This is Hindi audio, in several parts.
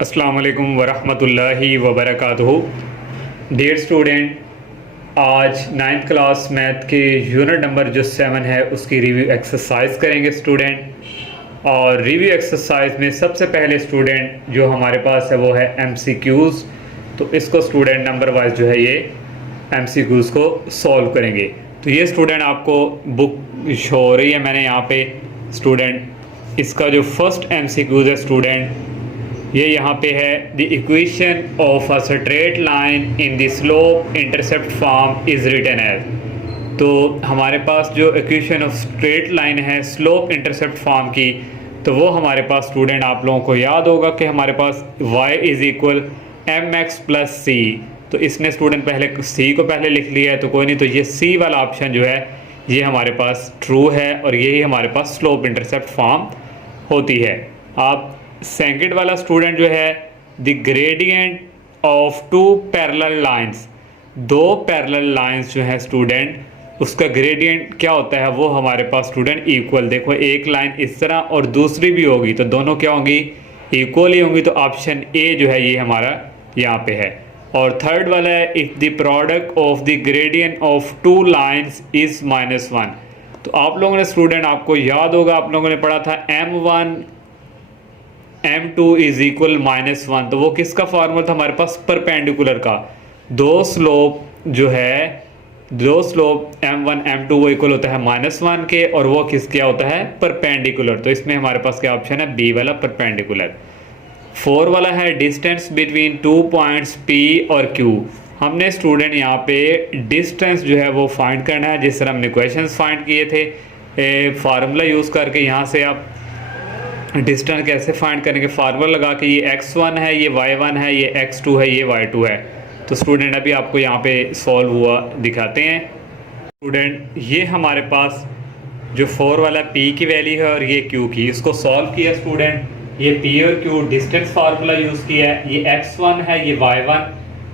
अस्सलाम वालेकुम वरहमतुल्लाहि वबरकातुहू। डियर स्टूडेंट, आज नाइन्थ क्लास मैथ के यूनिट नंबर जो 7 है उसकी रिव्यू एक्सरसाइज करेंगे स्टूडेंट। और रिव्यू एक्सरसाइज में सबसे पहले स्टूडेंट जो हमारे पास है वो है एमसीक्यूज़। तो इसको स्टूडेंट नंबर वाइज जो है ये एमसीक्यूज़ को सॉल्व करेंगे। तो ये स्टूडेंट आपको बुक शो हो रही है, मैंने यहाँ पे स्टूडेंट इसका जो फर्स्ट एमसीक्यूज़ है स्टूडेंट ये यहाँ पे है। The equation of a straight line in the slope intercept form is written as. तो हमारे पास जो इक्वेशन ऑफ स्ट्रेट लाइन है स्लोप इंटरसेप्ट फॉर्म की, तो वो हमारे पास स्टूडेंट आप लोगों को याद होगा कि हमारे पास y is equal m x plus c. तो इसने स्टूडेंट पहले c को पहले लिख लिया है, तो कोई नहीं, तो ये c वाला ऑप्शन जो है ये हमारे पास ट्रू है और यही हमारे पास स्लोप इंटरसेप्ट फॉर्म होती है। आप सेकंड वाला स्टूडेंट जो है the gradient of two parallel lines, दो पैरेलल लाइंस जो है स्टूडेंट उसका ग्रेडियंट क्या होता है वो हमारे पास स्टूडेंट इक्वल। देखो एक लाइन इस तरह और दूसरी भी होगी तो दोनों क्या होंगी, इक्वल ही होंगी। तो ऑप्शन ए जो है ये हमारा यहाँ पे है। और थर्ड वाला है if the product of the gradient of two lines is -1। तो आप लोगों ने स्टूडेंट आपको याद होगा, आप लोगों ने पढ़ा था m1 m2 इज इक्वल -1। तो वो किसका फॉर्मूला था हमारे पास, परपेंडिकुलर का। दो स्लोप जो है, दो स्लोप m1 m2 वो इक्वल होता है -1 के, और वो किसका होता है, परपेंडिकुलर। तो इसमें हमारे पास क्या ऑप्शन है, बी वाला परपेंडिकुलर। 4 वाला है distance between two points P और Q। हमने स्टूडेंट यहाँ पे डिस्टेंस जो है वो फाइंड करना है, जिस तरह हमने क्वेश्चंस फाइंड किए थे फार्मूला यूज़ करके। यहाँ से आप डिस्टेंस कैसे फाइंड करेंगे, फार्मूला लगा के ये x1 है, ये y1 है, ये x2 है, ये y2 है। तो स्टूडेंट अभी आपको यहाँ पे सॉल्व हुआ दिखाते हैं। स्टूडेंट ये हमारे पास जो 4 वाला p की वैल्यू है और ये q की, इसको सॉल्व किया स्टूडेंट। ये p और q डिस्टेंस फार्मूला यूज़ किया है, ये x1 है, ये y1,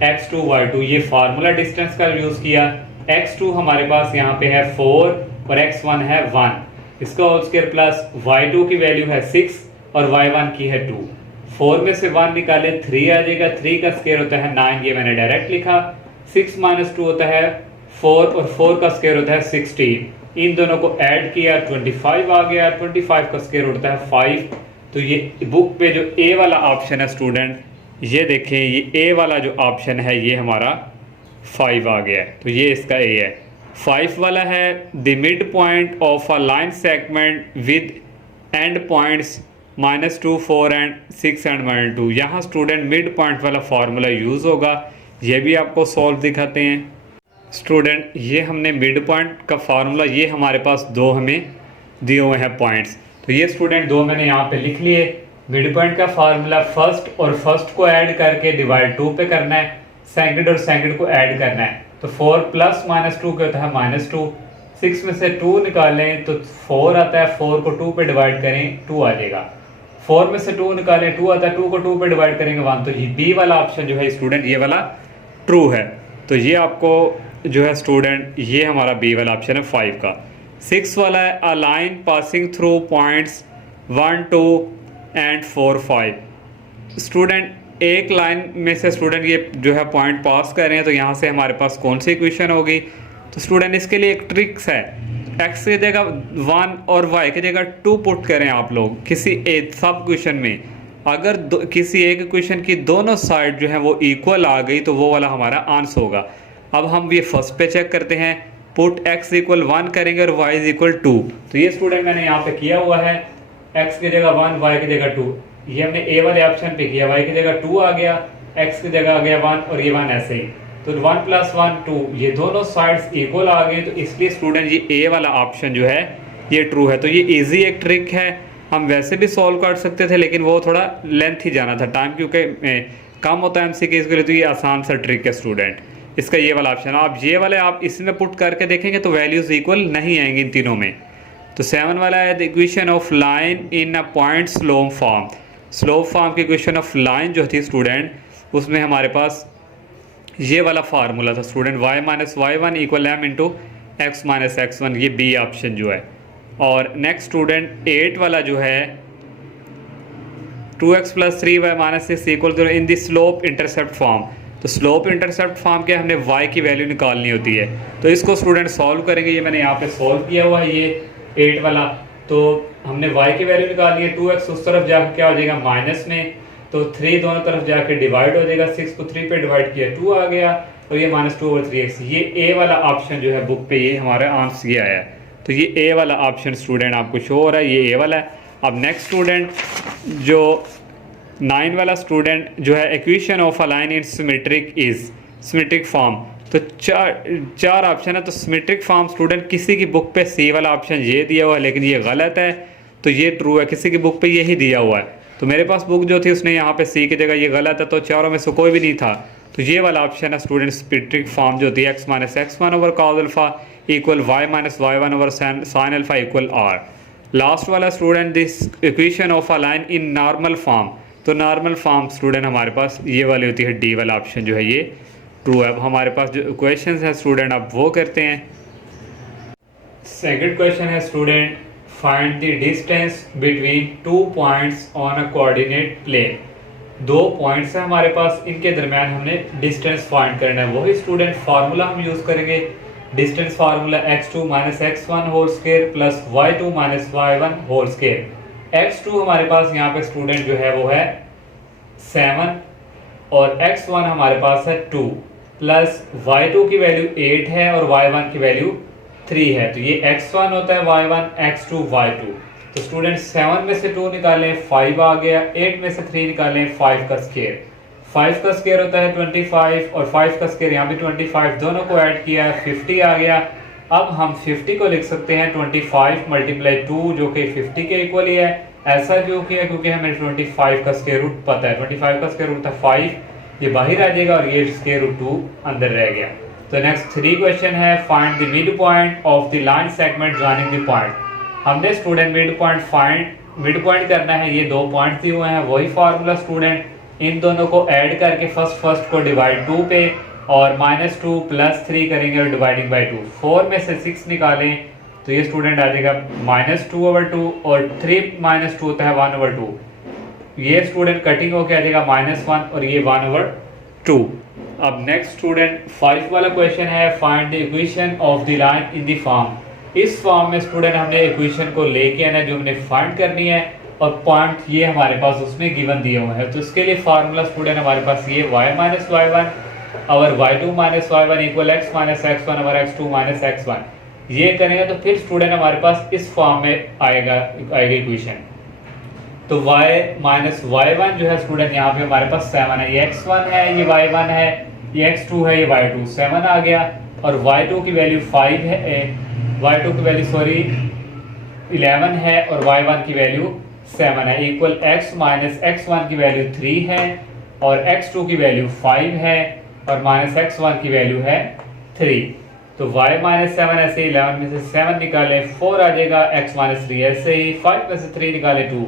x2 y2 ये फार्मूला डिस्टेंस का यूज़ किया। x2 हमारे पास यहाँ पे है 4 और x1 है 1, इसका होल स्क्वायर प्लस y2 की वैल्यू है 6 और y1 की है 2। 4 में से 1 निकाले 3 आ जाएगा, 3 का स्क्वायर होता है 9, ये मैंने डायरेक्ट लिखा। 6 - 2 होता है 4 और 4 का स्क्वायर होता है 16। इन दोनों को ऐड किया 25 आ गया, 25 का स्क्वायर होता है 5। तो ये बुक पे जो ए वाला ऑप्शन है स्टूडेंट, ये देखें ये ए वाला जो ऑप्शन है ये हमारा 5 आ गया है, तो ये इसका ए है। 5 वाला है the mid point of a line segment with and points -2 4 and 6 and -2। यहाँ स्टूडेंट मिड पॉइंट वाला फार्मूला यूज़ होगा, ये भी आपको सॉल्व दिखाते हैं। स्टूडेंट ये हमने मिड पॉइंट का फार्मूला, ये हमारे पास दो हमें दिए हुए हैं पॉइंट्स, तो ये स्टूडेंट दो मैंने यहाँ पे लिख लिए। मिड पॉइंट का फार्मूला फर्स्ट और फर्स्ट को ऐड करके डिवाइड 2 पे करना है, सेकंड और सेकंड को ऐड करना है। तो 4 + -2 क्या होता है -2। 6 में से 2 निकालें तो 4 आता है, 4 को 2 पे डिवाइड करें 2 आ जाएगा। 4 में से 2 निकालें 2 आता है, 2 को 2 पे डिवाइड करेंगे 1। तो ये बी वाला ऑप्शन जो है स्टूडेंट ये वाला ट्रू है। तो ये आपको जो है स्टूडेंट ये हमारा बी वाला ऑप्शन है 5 का। 6 वाला है a line passing through points 1 2 and 4 5। Student एक लाइन में से स्टूडेंट ये जो है पॉइंट पास कर रहे हैं, तो यहाँ से हमारे पास कौन सी इक्वेशन होगी। तो स्टूडेंट इसके लिए एक ट्रिक्स है, x की जगह 1 और y की जगह 2 पुट करें आप लोग किसी एक सब क्वेश्चन में। अगर किसी एक इक्वेशन की दोनों साइड जो है वो इक्वल आ गई तो वो वाला हमारा आंसर होगा। अब हम ये फर्स्ट पे चेक करते हैं, पुट x = 1 करेंगे और y = 2। तो ये स्टूडेंट मैंने यहाँ पे किया हुआ है, x की जगह 1 y की जगह 2। ये हमने ए वाले ऑप्शन पे किया, y की जगह 2 आ गया, x की जगह आ गया 1 और ये 1 ऐसे ही। तो 1 + 1 2, ये दोनों साइड्स इक्वल आ गए, तो इसलिए स्टूडेंट ये ए वाला ऑप्शन जो है ये ट्रू है। तो ये इजी एक ट्रिक है, हम वैसे भी सॉल्व कर सकते थे लेकिन वो थोड़ा लेंथ ही जाना था, टाइम क्योंकि कम होता है एमसीक्यूज़ के लिए। तो ये आसान सा ट्रिक है स्टूडेंट, इसका ये वाला ऑप्शन। आप ये वाले आप इसमें पुट करके देखेंगे तो वैल्यूज़ इक्वल नहीं आएंगी इन तीनों में। तो 7 वाला है the equation of line in a point slope form. Slope form की इक्वेशन ऑफ लाइन जो थी स्टूडेंट, उसमें हमारे पास ये वाला फार्मूला था student, y - y1 = m × x - x1, ये बी ऑप्शन जो है। और नेक्स्ट स्टूडेंट 8 वाला जो है 2x plus 3y minus 6 equal to in the slope intercept form. तो स्लोप इंटरसेप्ट फॉर्म के हमने y की वैल्यू निकालनी होती है। तो इसको स्टूडेंट सॉल्व करेंगे। ये मैंने यहाँ पे सॉल्व किया हुआ है, ये 8 वाला। तो हमने y की वैल्यू निकालनी है। 2x उस तरफ जाकर क्या हो जाएगा माइनस में, तो 3 दोनों तरफ जाके डिवाइड हो जाएगा। 6 को 3 पे डिवाइड किया 2 आ गया, और ये -2/3x। ये ए वाला ऑप्शन जो है बुक पे, ये हमारा आंसर ये आया है। तो ये ए वाला ऑप्शन स्टूडेंट आपको शो हो रहा है, ये ए वाला है। अब नेक्स्ट स्टूडेंट जो 9 वाला स्टूडेंट जो है, equation of a line in symmetric is symmetric form. तो चार ऑप्शन है। तो सिमेट्रिक फॉर्म स्टूडेंट किसी की बुक पे सी वाला ऑप्शन ये दिया हुआ है, लेकिन ये गलत है। तो ये ट्रू है, किसी की बुक पे यही दिया हुआ है। तो मेरे पास बुक जो थी उसने यहाँ पे सी की जगह ये गलत है, तो चारों में से कोई भी नहीं था। तो ये वाला ऑप्शन है स्टूडेंट सिमेट्रिक फॉर्म जो होती है x minus x1 over cos alpha equal y minus y1 over sine alpha equal r। Last वाला student this equation of a line in normal form. तो नॉर्मल फॉर्म स्टूडेंट हमारे पास ये वाली होती है, डी वाला ऑप्शन जो है ये ट्रू है। अब हमारे पास जो क्वेश्चन है स्टूडेंट अब वो करते हैं। सेकंड क्वेश्चन है student, find the distance between 2 points on a coordinate plane. 2 points हैं हमारे पास, इनके दरमियान हमने डिस्टेंस फाइंड करना है। वही स्टूडेंट फार्मूला हम यूज़ करेंगे, distance formula x2 minus x1 whole square plus y2 minus y1 whole square. x2 हमारे पास यहाँ पे स्टूडेंट जो है वो है 7 और x1 हमारे पास है 2 प्लस y2 की वैल्यू 8 है और y1 की वैल्यू 3 है। तो ये x1 होता है y1, x2 y2। तो स्टूडेंट 7 में से 2 निकालें 5 आ गया, 8 में से 3 निकालें 5 का स्क्वायर। 5 का स्क्वायर होता है 25 और 5 का स्क्वायर यहाँ भी 25, दोनों को ऐड किया 50 आ गया। अब हम 50 को लिख सकते हैं 25 मल्टीप्लाई 2 जो कि 50 के इक्वल ही है। ऐसा क्यों किया, क्योंकि हमें 25 का स्क्वायर रूट पता है। 25 का स्क्वायर रूट था 5, ये बाहर आ जाएगा और ये स्क्वायर रूट 2 अंदर रह गया। तो नेक्स्ट 3 क्वेश्चन है, find the mid point of the line segment joining the point. हमने स्टूडेंट मिड पॉइंट करना है। ये 2 पॉइंट दिए हुए हैं, वही फार्मूला स्टूडेंट, इन दोनों को ऐड करके फर्स्ट को डिवाइड 2 पे और -2 प्लस 3 करेंगे और डिवाइडिंग बाई 2। 4 में से 6 निकालें तो ये स्टूडेंट आ जाएगा -2/2 और 3 - 2 होता है 1/2। ये स्टूडेंट कटिंग होके आ जाएगा -1 और ये 1/2। अब नेक्स्ट स्टूडेंट 5 वाला क्वेश्चन है, find the equation of the line in the form. इस फॉर्म में स्टूडेंट हमने इक्वेशन को लेके आना है जो हमने फाइंड करनी है, और पॉइंट ये हमारे पास उसमें गिवन दिए हुए हैं। तो इसके लिए फार्मूला स्टूडेंट हमारे पास ये y माइनस y1 और y2 minus y1 equal x minus x1 और x2 माइनस x1। ये करेंगे तो फिर स्टूडेंट हमारे पास इस फॉर्म में आएगा इक्वेशन। तो y माइनस y1 जो है स्टूडेंट यहाँ पे हमारे पास 7 है, ये x1 है, ये y1 है, ये x2 है, ये y2। 7 आ गया और y2 की वैल्यू 5 है, y2 की वैल्यू 11 है और y1 की वैल्यू 7 है, इक्वल x माइनस x1 की वैल्यू 3 है और x2 की वैल्यू 5 है और माइनस x1 की वैल्यू है 3। तो y माइनस 7 ऐसे ही 11 में से 7 निकाले 4 आ जाएगा, x माइनस 3 ऐसे ही 5 में से 3 निकाले 2।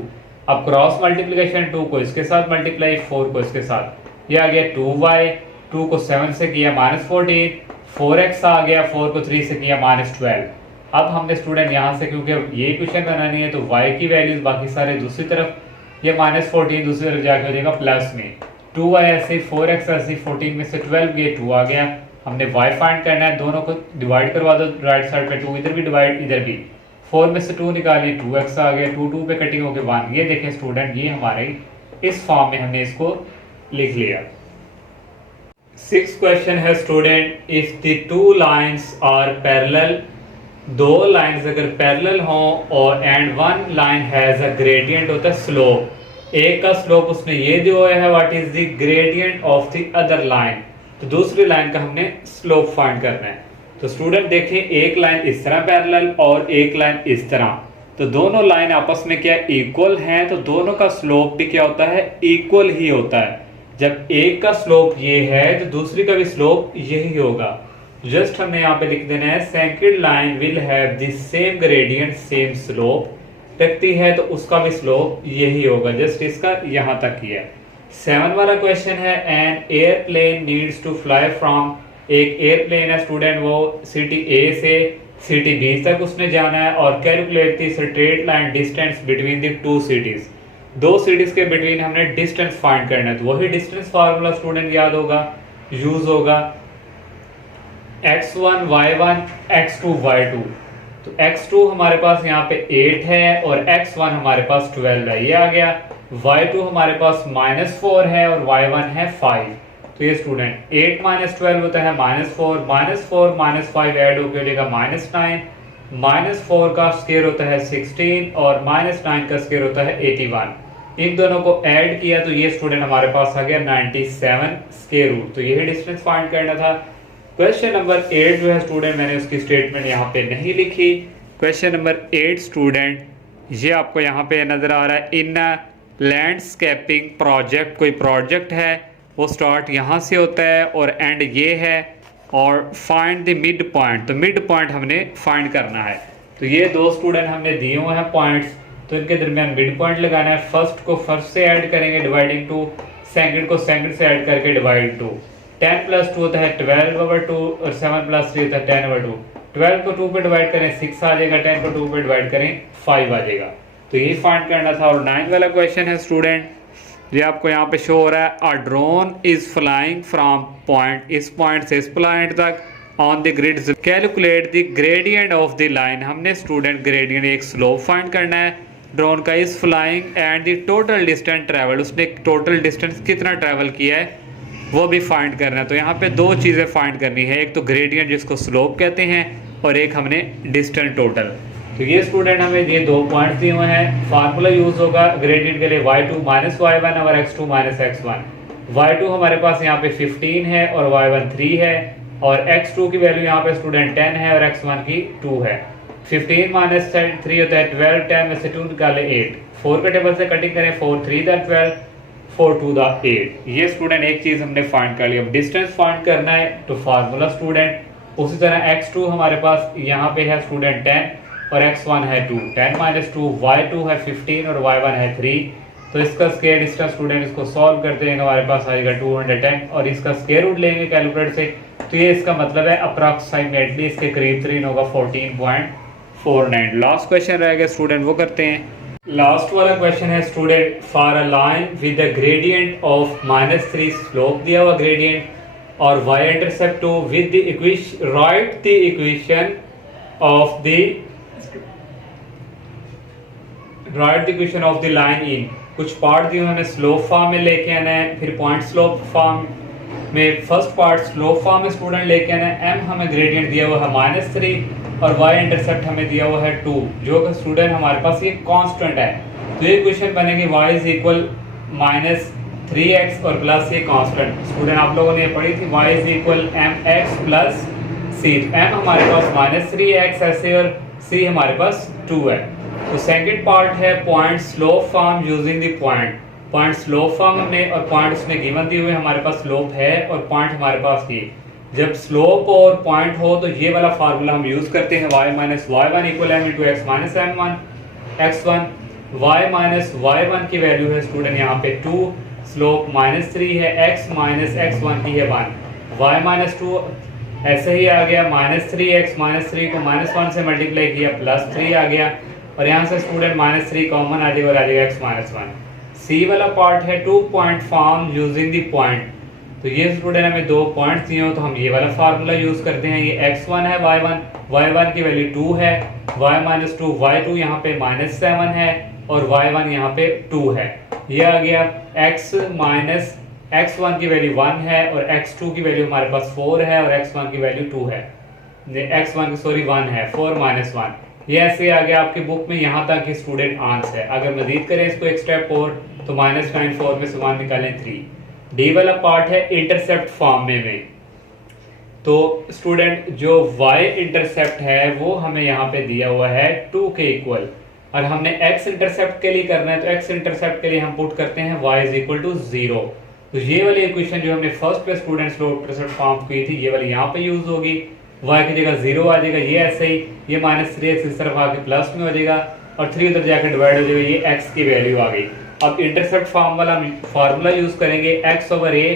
अब क्रॉस मल्टीप्लिकेशन 2 को इसके साथ मल्टीप्लाई 4 को इसके साथ, ये आ गया 2y, 2 को 7 से किया -14, 4x आ गया, 4 को 3 से किया -12। अब हमने स्टूडेंट यहाँ से क्योंकि ये इक्वेशन बनानी है तो y की वैल्यूज बाकी सारे दूसरी तरफ, ये -14 दूसरी तरफ जाके हो जाएगा प्लस में, 2y ऐसे 4x ऐसे 14 में से 12 ये 2 आ गया। हमने y फाइंड करना है, दोनों को डिवाइड करवा दो राइट साइड पे, 2 इधर भी डिवाइड इधर भी, 4 में से 2 निकालिए 2x आ गया, 2 पे कटिंग होके 1। ये देखें स्टूडेंट, ये हमारे इस फॉर्म में हमने इसको लिख लिया। 6th क्वेश्चन है student, if the 2 lines are parallel, 2 lines अगर पैरेलल हों और and 1 line has a gradient होता है स्लोप, एक का स्लोप उसने ये दिया हुआ है, what is the gradient of the other line. तो दूसरी लाइन का हमने स्लोप फाइंड करना है। तो स्टूडेंट देखें, एक लाइन इस तरह पैरेलल और एक लाइन इस तरह, तो दोनों लाइन आपस में क्या इक्वल हैं, तो दोनों का स्लोप भी क्या होता है, इक्वल ही होता है। जब एक का स्लोप ये है तो दूसरी का भी स्लोप यही होगा। जस्ट हमने यहाँ पे लिख देना है, second line will have the same gradient same slope, रखती है तो उसका भी स्लोप यही होगा। जस्ट इसका यहाँ तक ही है। 7 वाला क्वेश्चन है, an airplane needs to fly from, एक एयरप्लेन है स्टूडेंट, वो सिटी ए से सिटी बी तक उसने जाना है और calculate the straight line distance between the 2 cities. दो सिटीज के बिटवीन हमने डिस्टेंस फाइंड करना है, तो वही डिस्टेंस फार्मूला स्टूडेंट याद होगा, यूज होगा x1 y1 x2 y2। तो x2 हमारे पास यहाँ पे 8 है और x1 हमारे पास 12 है, ये आ गया। y2 हमारे पास -4 है और y1 है 5। तो ये स्टूडेंट 8 - 12 होता है -4, -4 -5 ऐड होकर हो जाएगा -9, -4 का स्क्वायर होता है 16 और -9 का स्क्वायर होता है 81। इन दोनों को ऐड किया तो ये स्टूडेंट हमारे पास आ गया 97 स्क्वायर रूट। तो यही डिस्टेंस फाइंड करना था। क्वेश्चन नंबर 8 जो है स्टूडेंट, मैंने उसकी स्टेटमेंट यहाँ पे नहीं लिखी। क्वेश्चन नंबर 8 स्टूडेंट, ये आपको यहाँ पे नज़र आ रहा है, इन लैंडस्केपिंग प्रोजेक्ट, कोई प्रोजेक्ट है वो स्टार्ट यहाँ से होता है और एंड ये है, और फाइंड द मिड पॉइंट, तो मिड पॉइंट हमने फाइंड करना है। तो ये दो स्टूडेंट हमने दिए हुए हैं पॉइंट्स, तो इनके दरमियान मिड पॉइंट लगाना है। फर्स्ट को फर्स्ट से ऐड करेंगे डिवाइडिंग टू, सेकंड को सेकंड से ऐड करके डिवाइड टू। 10 + 2 होता है 12/2 और 7 + 3 होता है 10/2। 12 को 2 पे डिवाइड करें 6 आ जाएगा, 10 को 2 पे डिवाइड करें 5 आ जाएगा। तो यही फाइंड करना था। और 9 वाला क्वेश्चन है स्टूडेंट, ये आपको यहाँ पे शो हो रहा है, a drone is flying from point, इस पॉइंट से इस पॉइंट तक on the grid, calculate the gradient of the line. हमने स्टूडेंट ग्रेडियंट, एक स्लोप फाइंड करना है ड्रोन का, is flying and the total distance travel, उसने टोटल डिस्टेंस कितना ट्रेवल किया है वो भी फाइंड करना है। तो यहाँ पे दो चीज़ें फाइंड करनी है, एक तो ग्रेडियंट जिसको स्लोप कहते हैं और एक हमने डिस्टेंस टोटल। तो ये स्टूडेंट हमें ये दो पॉइंट्स दिए हुए हैं। फार्मूला यूज होगा ग्रेडियंट के लिए y2 - y1 और x2 - x1। y2 हमारे पास यहाँ पे 15 है और y1 3 है, और x2 की वैल्यू यहाँ पे स्टूडेंट 10 है और x1 की 2 है। 15 - 3 होता है 12, 10 में से 2 निकाले 8, 4 के टेबल से कटिंग करें 4 3 दा 12, 4 2 दा 8। ये स्टूडेंट एक चीज हमने फाइंड कर लिया। अब डिस्टेंस फाइंड करना है तो फार्मूला स्टूडेंट उसी तरह x2 हमारे पास यहाँ पे है स्टूडेंट 10 और x1 है 2, 10 - 2 y2 है 15 और y1 है 3। तो इसका स्क्वायर डिस्टेंस स्टूडेंट इसको सॉल्व करते हैं, हमारे पास आएगा 210 और इसका स्क्वायर रूट लेंगे कैलकुलेटर से। तो ये इसका मतलब है अप्रॉक्सीमेटली इसके करीब तरीन होगा 14.49। लास्ट क्वेश्चन रहेगा स्टूडेंट, वो करते हैं। लास्ट वाला क्वेश्चन है student, for a line with the gradient of -3 slope दिया हुआ ग्रेडियंट और y intercept 2 with the equation, right the equation of the line in. कुछ पार्ट दिए उन्होंने स्लोप फॉर्म में लेके आना है, फिर पॉइंट स्लोप फॉर्म में फर्स्ट पार्ट स्लोप फॉर्म में स्टूडेंट लेके आना है। m हमें ग्रेडियंट दिया हुआ है -3 और y इंटरसेप्ट हमें दिया हुआ है 2, जो कि स्टूडेंट हमारे पास ये कांस्टेंट है। तो ये इक्वेशन बनेगी y = -3x और प्लस ये कांस्टेंट। स्टूडेंट आप लोगों ने ये पढ़ी थी, y = mx + c। m हमारे पास -3x ऐसे और c हमारे पास 2 है। तो सेकंड पार्ट है point slope form using the point slope form हमने, और पॉइंट उसने गिवन दिए हुए हमारे पास स्लोप है और पॉइंट हमारे पास ये। जब स्लोप और पॉइंट हो तो ये वाला फार्मूला हम यूज करते हैं, y - y1 = m × x - m1 x1। y - y1 की वैल्यू है स्टूडेंट यहाँ पे 2, स्लोप -3 है, x - x1 की है 1, y - 2 ऐसे ही आ गया, -3x -3 को -1 से मल्टीप्लाई किया +3 आ गया, और यहाँ से स्टूडेंट -3 कॉमन आ जाएगा और आ जाएगा x - 1। सी वाला पार्ट है 2 point form using the point. तो ये स्टूडेंट हमें दो पॉइंट्स दिए हो तो हम ये वाला फार्मूला यूज करते हैं। ये x1 है, y1 की वैल्यू 2 है, y - 2 y2 यहाँ पे -7 है और y1 यहाँ पे 2 है। ये आ गया x1 की वैल्यू 1 है और x2 की वैल्यू हमारे पास 4 है और x1 की वैल्यू 2 है, x1 1 है, 4 - 1। ये ऐसे आ गया आपकी बुक में, यहाँ तक कि स्टूडेंट आंसर है। अगर मजीद करें इसको एक स्टेप और तो -9 4 में से 1 निकालें 3। डी वाला पार्ट है इंटरसेप्ट फॉर्म में। तो स्टूडेंट जो y इंटरसेप्ट है वो हमें यहाँ पे दिया हुआ है 2 के इक्वल, और हमने x इंटरसेप्ट के लिए करना है। तो x इंटरसेप्ट के लिए हम पुट करते हैं y = 0। तो ये वाली इक्वेशन जो हमने फर्स्ट पे स्टूडेंट स्लोप इंटरसेप्ट फॉर्म की थी, ये वाली यहाँ पे यूज होगी। y की जगह 0 आ जाएगा, ये ऐसे ही, ये -3x इस तरफ आके प्लस में हो जाएगा और 3 उधर जाकर डिवाइड हो जाएगा, ये x की वैल्यू आ गई। अब इंटरसेप्ट फॉर्म वाला फार्मूला यूज करेंगे x/a।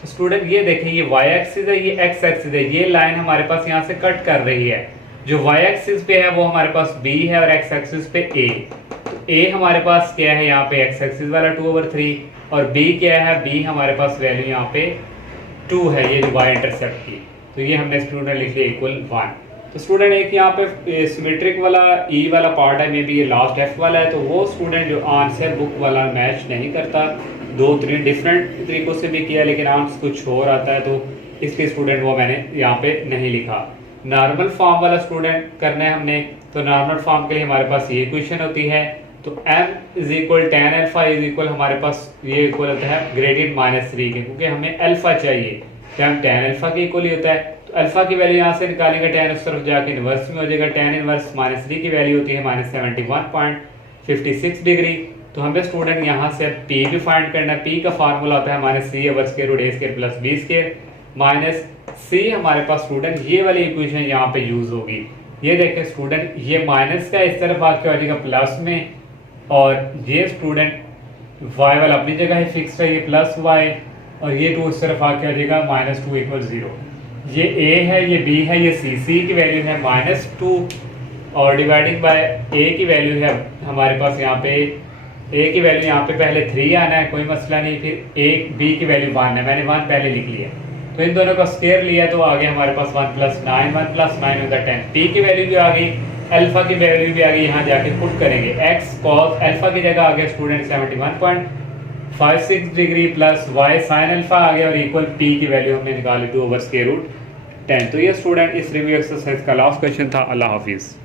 तो स्टूडेंट ये देखें, ये y एक्सिस है, ये x एक्सिस है, ये लाइन हमारे पास यहाँ से कट कर रही है। जो y एक्सिस पे है वो हमारे पास b है और x एक्सिस पे a। तो ए हमारे पास क्या है यहाँ पे एक्स एक्सिस वाला 2/3 और बी क्या है, बी हमारे पास वैल्यू यहाँ पे 2 है, ये जो वाई इंटरसेप्ट की। तो ये हमने स्टूडेंट लिख लिया इक्वल 1। तो स्टूडेंट एक यहाँ पे सिमेट्रिक वाला ई वाला पार्ट है, मे बी ये लास्ट एफ वाला है, तो वो स्टूडेंट जो आंसर बुक वाला मैच नहीं करता, 2-3 डिफरेंट तरीकों से भी किया लेकिन आंसर कुछ और आता है, तो इसके स्टूडेंट वो मैंने यहाँ पे नहीं लिखा। नॉर्मल फॉर्म वाला स्टूडेंट करना है हमने, तो नॉर्मल फॉर्म के लिए हमारे पास ये इक्वेशन होती है, तो m is equal tan alpha is equal हमारे पास ये इक्वल होता है ग्रेडियंट -3 के, क्योंकि हमें अल्फा चाहिए, tan अल्फा के इक्वल ही होता है। तो अल्फा की वैल्यू यहाँ से निकालेंगे, tan उस तरफ जाके इनवर्स में हो जाएगा, tan इनवर्स -3 की वैल्यू होती है -71.56 डिग्री। तो हमें स्टूडेंट यहाँ से p भी फाइंड करना है, p का फार्मूला होता है -c/√a² माइनस c हमारे पास स्टूडेंट ये वाली इक्वेशन यहाँ पे यूज होगी। ये देखें स्टूडेंट, ये माइनस का इस तरफ आके हो जाएगा प्लस में, और ये स्टूडेंट y वाला अपनी जगह है फिक्स है, ये प्लस y, और ये 2 इस तरफ आके आ जाएगा -2 = 0। ये a है, ये b है, ये c की वैल्यू है -2 और डिवाइडिंग बाय a की वैल्यू है हमारे पास यहाँ पे, a की वैल्यू यहाँ पे पहले 3 आना है, कोई मसला नहीं, फिर a b की वैल्यू 1 है, मैंने 1 पहले लिख लिया, तो इन दोनों का स्क्वायर लिया तो आगे हमारे पास 1 + 9 होगा 10। p की वैल्यू भी आ गई, अल्फा की वैल्यू भी आ गई, यहाँ जाके पुट करेंगे x cos अल्फा की जगह आ गया student 71.56 degree plus y sin alpha आ गया और इक्वल p की वैल्यू हमने निकाली 2/√10। तो ये स्टूडेंट इस रिव्यू एक्सरसाइज का लास्ट क्वेश्चन था। अल्लाह हाफिज़।